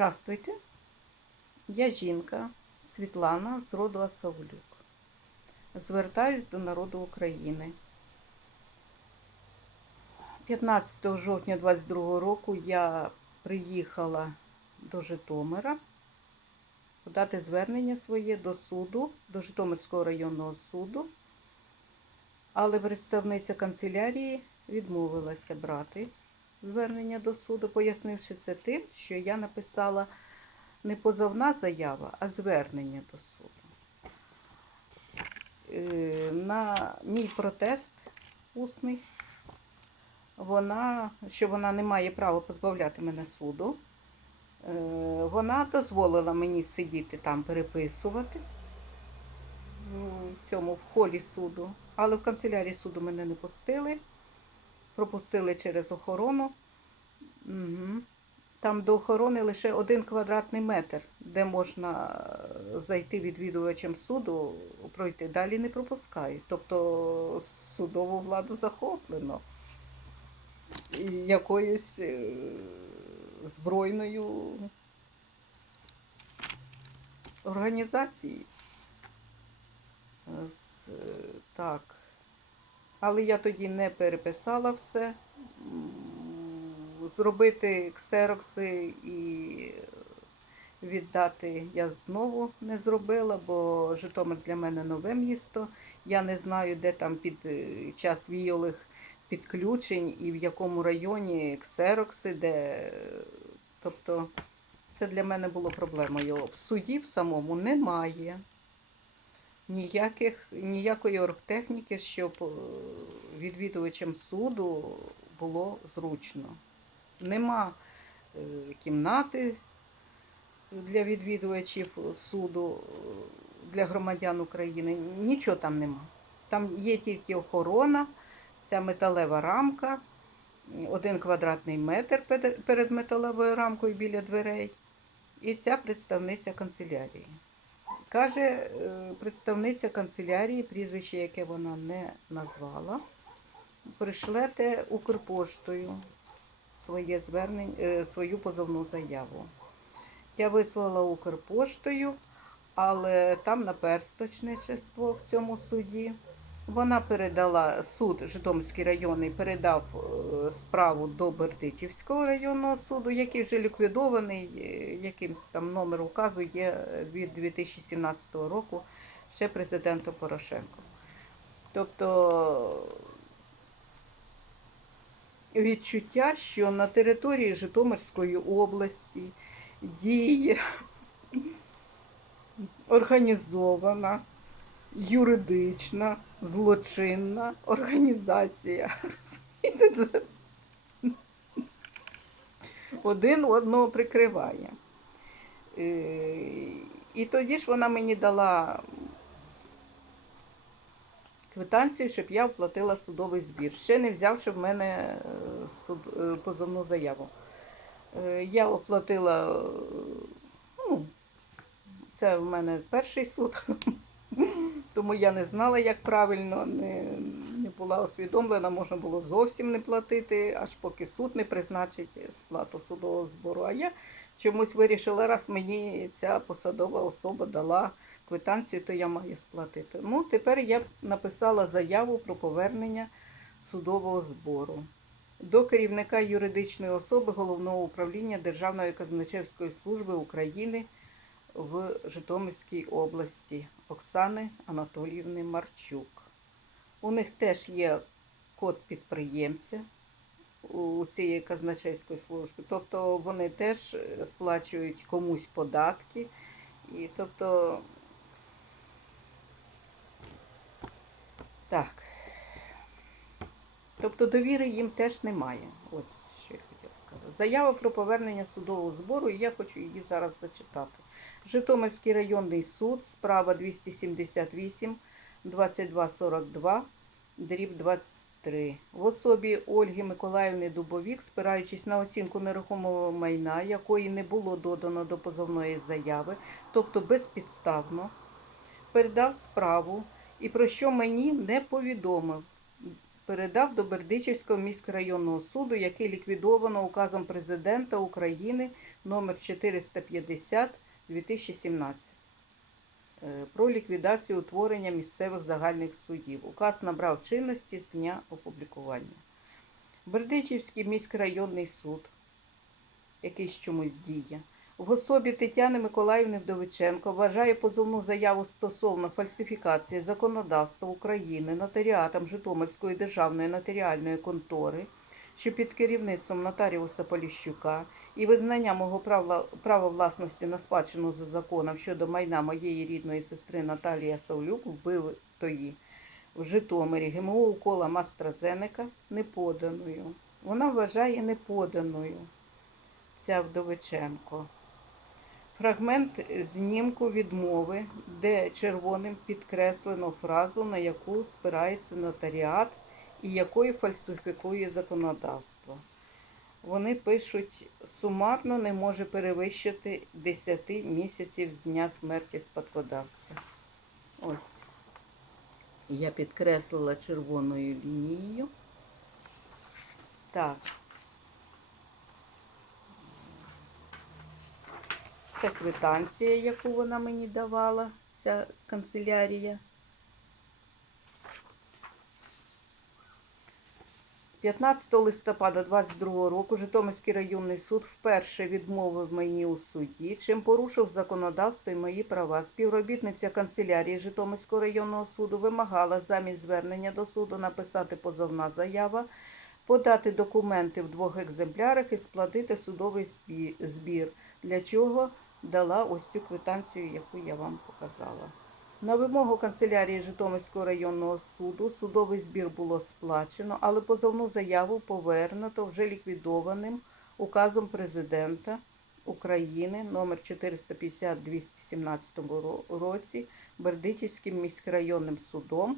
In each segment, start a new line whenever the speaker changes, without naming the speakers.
Здравствуйте, я жінка Світлана з роду Асаулюк. Звертаюсь до народу України. 15 жовтня 22 року я приїхала до Житомира подати звернення своє до суду, до Житомирського районного суду, але представниця канцелярії відмовилася брати звернення до суду, пояснивши це тим, що я написала не позовна заява, а звернення до суду. Е, На мій протест усний, вона, що вона не має права позбавляти мене суду, е, вона дозволила мені сидіти там, переписувати в цьому в холі суду, але в канцелярії суду мене не пустили пропустили через охорону. Угу. Там до охорони лише один квадратний метр, де можна е, зайти відвідувачем суду, пройти. Далі не пропускають. Тобто судову владу захоплено якоюсь е, збройною організацією. З- Так. Але я тоді не переписала все. Зробити ксерокси і віддати я знову не зробила, бо Житомир для мене нове місто. Я не знаю, де там під е, час війових підключень і в якому районі ксерокси, де. Тобто це для мене було проблемою. В суді в самому немає ніяких, ніякої оргтехніки, щоб е, відвідувачам суду було зручно. Нема е, кімнати для відвідувачів суду е, для громадян України. Нічого там нема. Там є тільки охорона, ця металева рамка, один квадратний метр перед- перед металевою рамкою біля дверей. І ця представниця канцелярії. Каже е, представниця канцелярії, прізвище, яке вона не назвала, пришлете Укрпоштою своє звернення, е, свою позовну заяву. Я вислала Укрпоштою, але там наперсточничество в цьому суді. Вона передала суд Житомирський районний передав е, справу до Бердичівського районного суду, який вже ліквідований, е, якимсь там номер указу є від 2017 року ще президентом Порошенко. Тобто відчуття, що на території Житомирської області діє організована юридична злочинна організація. Один одного прикриває. Е, І тоді ж вона мені дала квитанцію, щоб я оплатила судовий збір, ще не взявши в мене е, суд, е, позовну заяву. Я оплатила, ну, це в мене перший суд, тому я не знала, як правильно, не, не була освідомлена, можна було зовсім не платити, аж поки суд не призначить сплату судового збору. А я чомусь вирішила, раз мені ця посадова особа дала квитанцію, то я маю сплатити. Ну, тепер я написала заяву про повернення судового збору до керівника юридичної особи Головного управління Державної казначейської служби України в Житомирській області Оксани Анатоліївни Марчук. У них теж є код підприємця у цієї казначейської служби. Тобто вони теж сплачують комусь податки. І тобто так. Тобто довіри їм теж немає. Ось що я хотіла сказати. Заява про повернення судового збору, і я хочу її зараз зачитати. Житомирський районний суд, справа 278 2242, дріб 23. В особі Ольги Миколаївни Дубовік, спираючись на оцінку нерухомого майна, якої не було додано до позовної заяви, тобто безпідставно, передав справу і про що мені не повідомив передав до Бердичівського міськрайонного суду, який ліквідовано указом президента України номер 450 2017 е, про ліквідацію утворення місцевих загальних судів. Указ набрав чинності з дня опублікування. Бердичівський міськрайонний суд, якийсь чомусь діє, в особі Тетяни Миколаївни Вдовиченко вважає позовну заяву стосовно фальсифікації законодавства України нотаріатом Житомирської державної нотаріальної контори, що під керівництвом нотаріуса Поліщука і визнання мого права, права власності на спадщину за законом щодо майна моєї рідної сестри Наталії Саулюк, вбитої в Житомирі ГМО укола Мастразенека неподаною. Вона вважає неподаною ця Вдовиченко. Фрагмент знімку відмови, де червоним підкреслено фразу, на яку спирається нотаріат і якою фальсифікує законодавство. Вони пишуть, сумарно не може перевищити 10 місяців з дня смерті спадкодавця. Ось. Я підкреслила червоною лінією. Так. Це квитанція, яку вона мені давала, ця канцелярія. 15 листопада 22 року Житомирський районний суд вперше відмовив мені у суді, чим порушив законодавство і мої права. Співробітниця канцелярії Житомирського районного суду вимагала замість звернення до суду написати позовна заява, подати документи в двох екземплярах і сплатити судовий збір, для чого дала ось цю квитанцію, яку я вам показала. На вимогу канцелярії Житомирського районного суду судовий збір було сплачено, але позовну заяву повернуто вже ліквідованим указом президента України номер 450 217 році Бердичівським міськрайонним судом,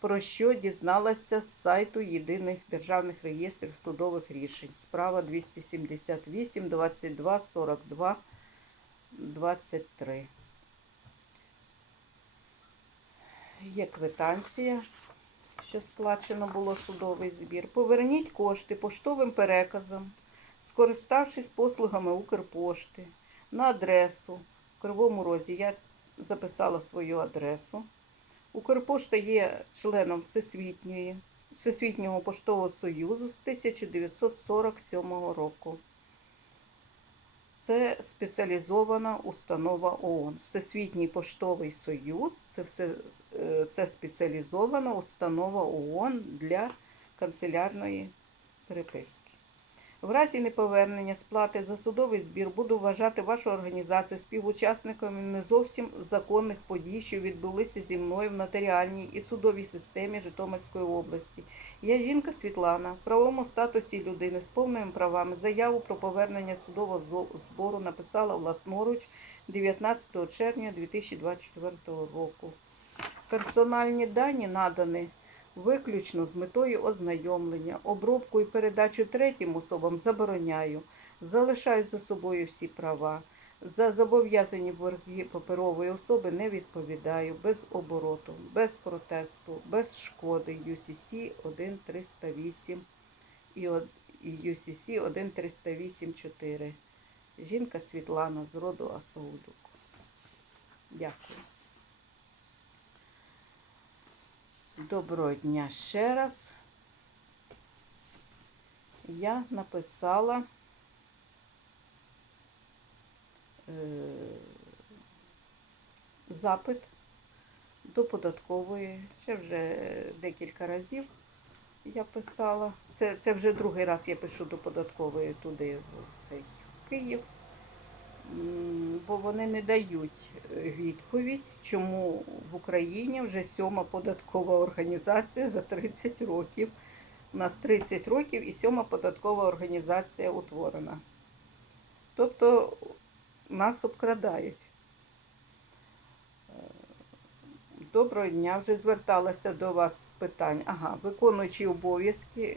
про що дізналася з сайту єдиних державних реєстрів судових рішень. Справа 278 22 42 23. Є квитанція, що сплачено було судовий збір. Поверніть кошти поштовим переказом, скориставшись послугами Укрпошти на адресу в Кривому Розі. Я записала свою адресу. Укрпошта є членом Всесвітньої, Всесвітнього поштового союзу з 1947 року. Це спеціалізована установа ООН. Всесвітній поштовий союз це, все, це спеціалізована установа ООН для канцелярної переписки. В разі неповернення сплати за судовий збір буду вважати вашу організацію співучасниками не зовсім законних подій, що відбулися зі мною в нотаріальній і судовій системі Житомирської області. Я жінка Світлана в правовому статусі людини з повними правами. Заяву про повернення судового збору написала власноруч 19 червня 2024 року. Персональні дані надані виключно з метою ознайомлення, обробку і передачу третім особам забороняю, залишаю за собою всі права. За зобов'язані борги паперової особи не відповідаю без обороту, без протесту, без шкоди UCC 1308 і UCC 1308-4. Жінка Світлана з роду Асаудук. Дякую. Доброго дня ще раз. Я написала е, запит до податкової. Ще вже декілька разів я писала. Це, це вже другий раз я пишу до податкової туди, в цей Київ. Бо вони не дають е, відповідь, чому в Україні вже сьома податкова організація за 30 років. У нас 30 років і сьома податкова організація утворена. Тобто нас обкрадають. Е, Доброго дня, вже зверталася до вас з питань. Ага, виконуючий обов'язки